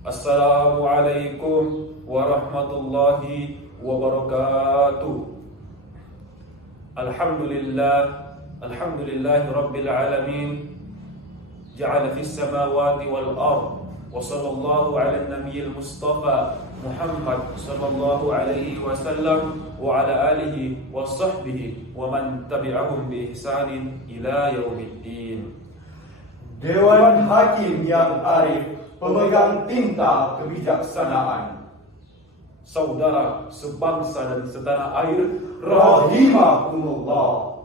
Assalamualaikum warahmatullahi wabarakatuh. Alhamdulillahi rabbil alamin. Ja'ala fis samawati wal ard. Wa sallallahu ala nabiyil mustafa Muhammad sallallahu alaihi wasallam wa ala alihi wa sahbihi wa man tabi'ahum bi ihsanin ila yaumiddin. Dewan Hakim yang arif, pemegang tinta kebijaksanaan, saudara sebangsa dan setanah air, rahimakumullah.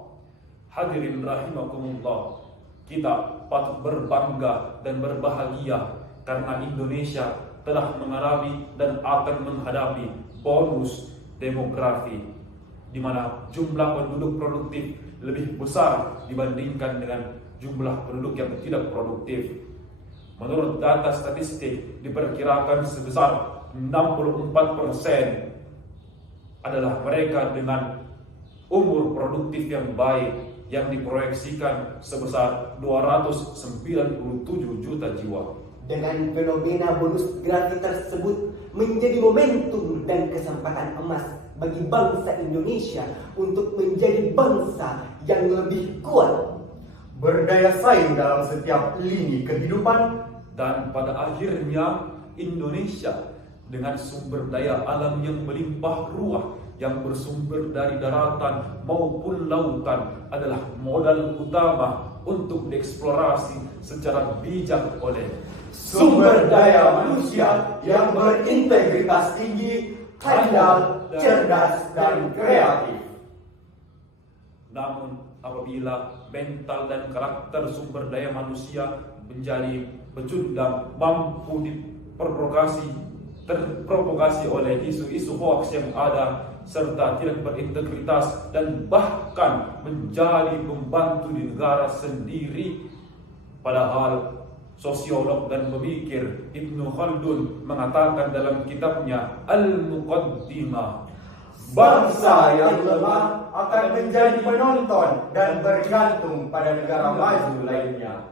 Hadirin rahimakumullah, kita patut berbangga dan berbahagia karena Indonesia telah mengalami dan akan menghadapi bonus demografi, di mana jumlah penduduk produktif lebih besar dibandingkan dengan jumlah penduduk yang tidak produktif. Menurut data statistik, diperkirakan sebesar 64% adalah mereka dengan umur produktif yang baik, yang diproyeksikan sebesar 297 juta jiwa. Dengan fenomena bonus demografi tersebut menjadi momentum dan kesempatan emas bagi bangsa Indonesia untuk menjadi bangsa yang lebih kuat, Berdaya saing dalam setiap lini kehidupan, dan pada akhirnya Indonesia dengan sumber daya alam yang melimpah ruah, yang bersumber dari daratan maupun lautan, adalah modal utama untuk dieksplorasi secara bijak oleh sumber daya manusia yang berintegritas tinggi, handal, cerdas, dan kreatif. Namun apabila mental dan karakter sumber daya manusia menjadi pecundang, mampu terprovokasi oleh isu-isu hoax yang ada, serta tidak berintegritas dan bahkan menjadi pembantu di negara sendiri. Padahal sosiolog dan pemikir Ibnu Khaldun mengatakan dalam kitabnya Al-Muqaddimah, bangsa yang lemah akan menjadi penonton dan bergantung pada negara maju lainnya.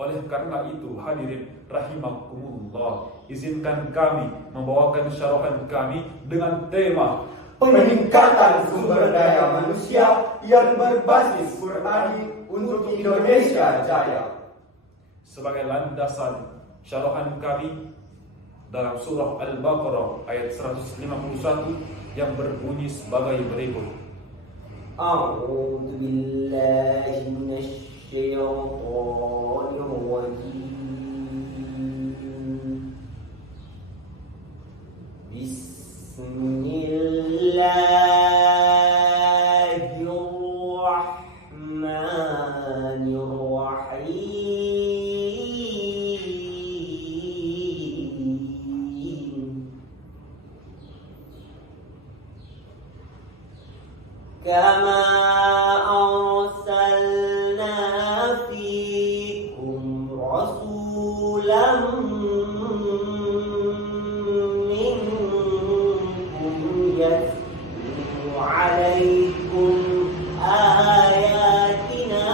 Oleh karena itu, hadirin rahimakumullah, izinkan kami membawakan syarahan kami dengan tema peningkatan sumber daya manusia yang berbasis Qur'ani untuk Indonesia Jaya. Sebagai landasan syarahan kami dalam surah Al-Baqarah ayat 151 yang berbunyi sebagai berikut. A'udzu billahi minasyaitonir rajim. Bismillahirrahmanirrahim. Kama arsalna fikum rasulan minkum yatlu alaikum ayatina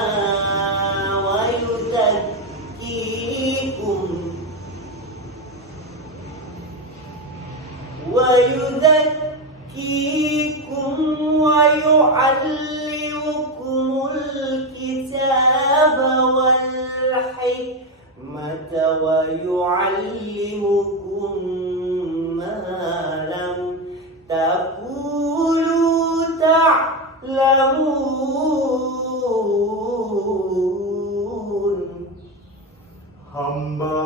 wa yuzakkikum wa yu'allimukumul kitaba wal hikmata wa yu'allimukum ma lam takunu ta'lamun. Hamba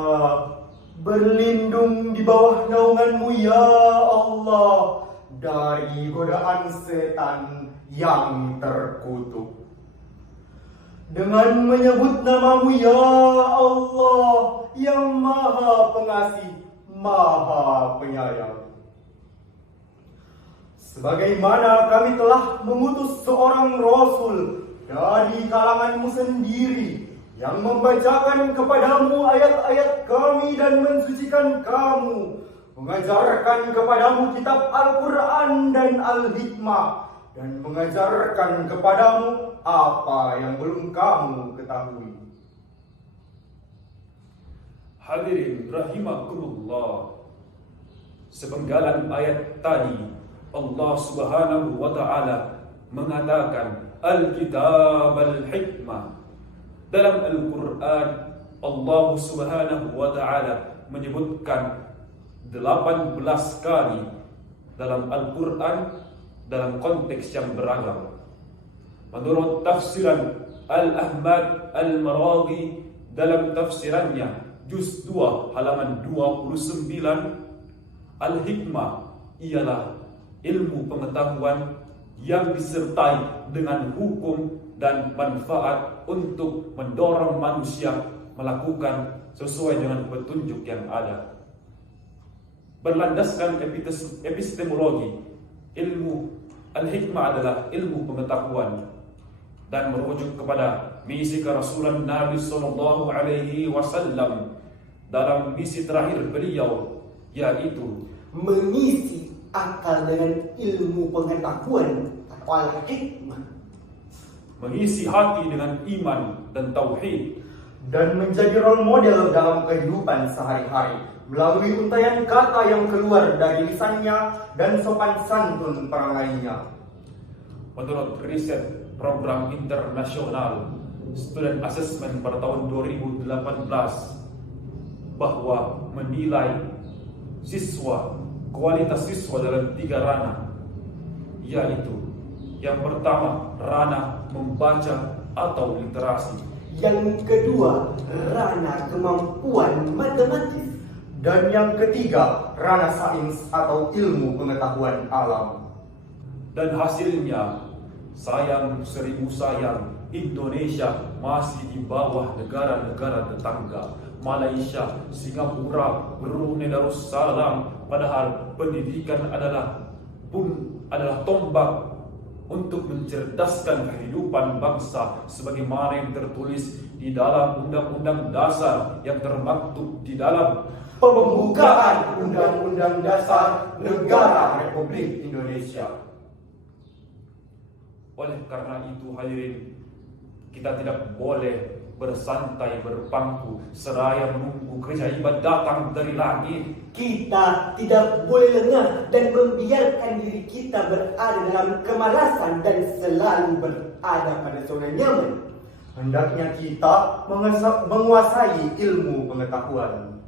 berlindung di bawah naungan-Mu ya Allah dari godaan setan yang terkutuk. Dengan menyebut nama-Mu ya Allah yang Maha Pengasih, Maha Penyayang. Sebagaimana kami telah mengutus seorang Rasul dari kalangan-Mu sendiri, yang membacakan kepadamu ayat-ayat kami dan mensucikan kamu, mengajarkan kepadamu kitab Al-Quran dan Al-Hikmah, dan mengajarkan kepadamu apa yang belum kamu ketahui. Hadirin rahimakumullah. Sepenggalan ayat tadi Allah Subhanahu wa taala mengatakan Al-Kitab Al-Hikmah. Dalam Al-Quran Allah Subhanahu wa taala menyebutkan 18 kali dalam Al-Quran dalam konteks yang beragam. Menurut tafsiran Al-Ahmad Al-Maraghi dalam tafsirannya juz 2 halaman 29, Al-Hikmah ialah ilmu pengetahuan yang disertai dengan hukum dan manfaat untuk mendorong manusia melakukan sesuai dengan petunjuk yang ada. Berlandaskan epistemologi, ilmu Al-Hikmah adalah ilmu pengetahuan dan merujuk kepada misi kerasulan Nabi sallallahu alaihi wasallam dalam misi terakhir beliau, yaitu mengisi akal dengan ilmu pengetahuan atau al-hikmah, mengisi hati dengan iman dan tauhid, dan menjadi role model dalam kehidupan sehari-hari melalui untaian kata yang keluar dari lisannya dan sopan santun perangainya. Menurut riset program internasional Student Assessment pada tahun 2018 bahwa menilai kualitas siswa dalam 3 ranah, yaitu yang pertama ranah membaca atau literasi, yang kedua ranah kemampuan matematis, dan yang ketiga ranah sains atau ilmu pengetahuan alam. dan hasilnya sayang seribu sayang, Indonesia masih di bawah negara-negara tetangga Malaysia, Singapura, Brunei Darussalam. Padahal pendidikan adalah tombak untuk mencerdaskan kehidupan bangsa sebagaimana yang tertulis di dalam Undang-Undang Dasar yang termaktub di dalam Pembukaan Undang-Undang Dasar Negara Republik Indonesia. Oleh karena itu hadirin, kita tidak boleh bersantai berpangku seraya menunggu keajaiban datang dari langit. Kita tidak boleh lengah dan membiarkan diri kita berada dalam kemalasan dan selalu berada pada zona nyaman. Hendaknya kita menguasai ilmu pengetahuan.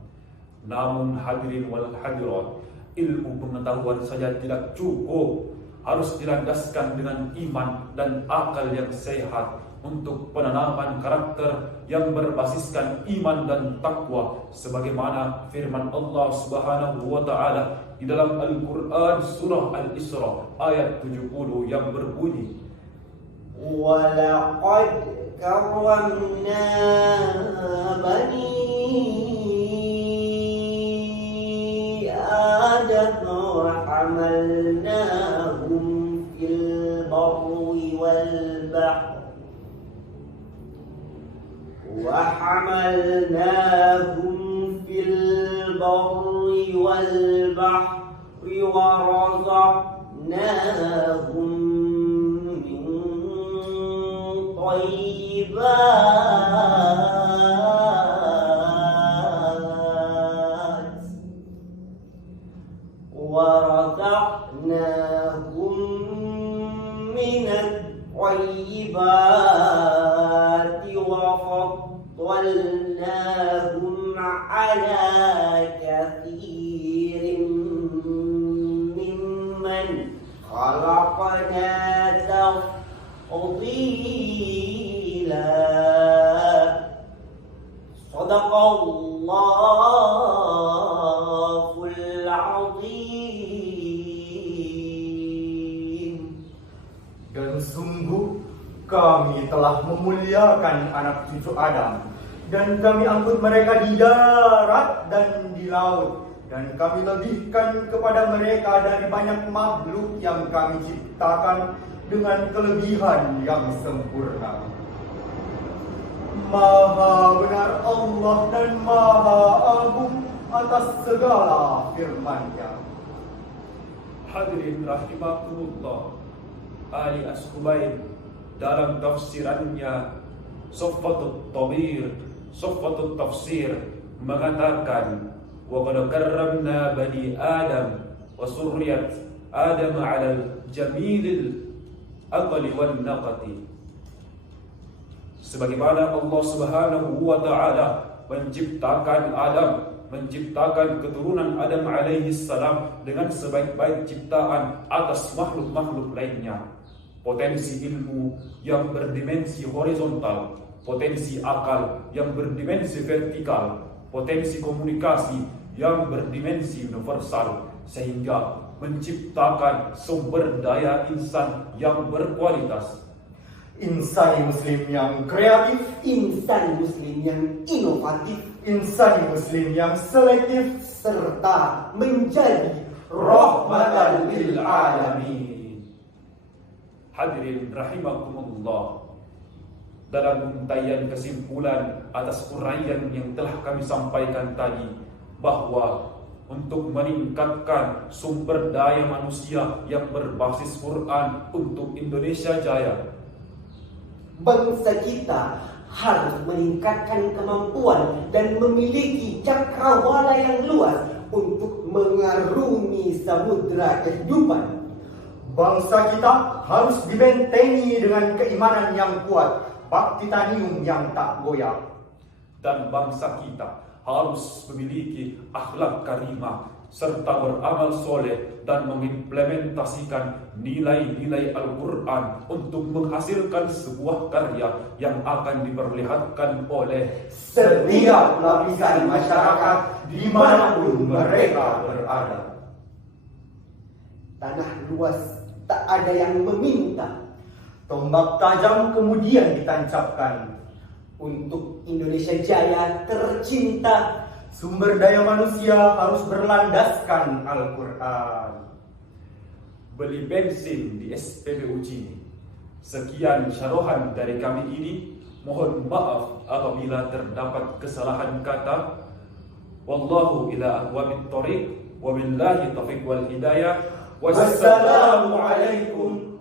Namun hadirin wal hadirat, ilmu pengetahuan saja tidak cukup, harus dilandaskan dengan iman dan akal yang sehat untuk penanaman karakter yang berbasiskan iman dan takwa, sebagaimana firman Allah Subhanahu wa taala di dalam Al-Qur'an surah Al-Isra ayat 70 yang berbunyi, وَلَقَدْ كَرَّمْنَا بَنِي آدَمَ وَحَمَلْنَاهُمْ فِي الْبَرِّ وَالْبَحْرِ ورزقناهم من طيبات وفضلناهم على كثير ممن خلقنا تفضيلا. صدق الله العظيم. Dan sungguh kami telah memuliakan anak cucu Adam, dan kami angkut mereka di darat dan di laut, dan kami lebihkan kepada mereka dari banyak makhluk yang kami ciptakan dengan kelebihan yang sempurna. Maha benar Allah dan maha agung atas segala firman-Nya. Hadirin rahimakumullah, Ali As-Hubaib dalam tafsirannya Soffatut Tafsir mengatakan, wa qad karramna bani Adam wa surriyat Adam 'ala jamilil aqli wan naqati. Sebagaimana Allah Subhanahu wa taala menciptakan Adam, menciptakan keturunan Adam alaihi salam dengan sebaik-baik ciptaan atas makhluk-makhluk lainnya. Potensi ilmu yang berdimensi horizontal, potensi akal yang berdimensi vertikal, potensi komunikasi yang berdimensi universal, sehingga menciptakan sumber daya insan yang berkualitas. Insan muslim yang kreatif, Insan muslim yang inovatif, insan muslim yang selektif, serta menjadi rahmatan lil alamin. Hadirin rahimakumullah, dalam untayan kesimpulan atas uraian yang telah kami sampaikan tadi, bahwa untuk meningkatkan sumber daya manusia yang berbasis Quran untuk Indonesia Jaya, bangsa kita harus meningkatkan kemampuan dan memiliki cakrawala yang luas untuk mengarungi samudra kehidupan. Bangsa kita harus dibentengi dengan keimanan yang kuat, bakti tanium yang tak goyah. dan bangsa kita harus memiliki akhlak karimah serta beramal soleh dan mengimplementasikan nilai-nilai Al-Quran untuk menghasilkan sebuah karya yang akan diperlihatkan oleh Setiap lapisan masyarakat dimanapun mereka berada. Tanah luas tak ada yang meminta. Tombak tajam kemudian ditancapkan. Untuk Indonesia Jaya tercinta, Sumber daya manusia harus berlandaskan Al-Quran. beli bensin di SPBU Cini. Sekian syarahan dari kami ini. Mohon maaf apabila terdapat kesalahan kata. Wallahu ila aqwamit thoriq. Wabillahi taufiq wal hidayah. Wassalamualaikum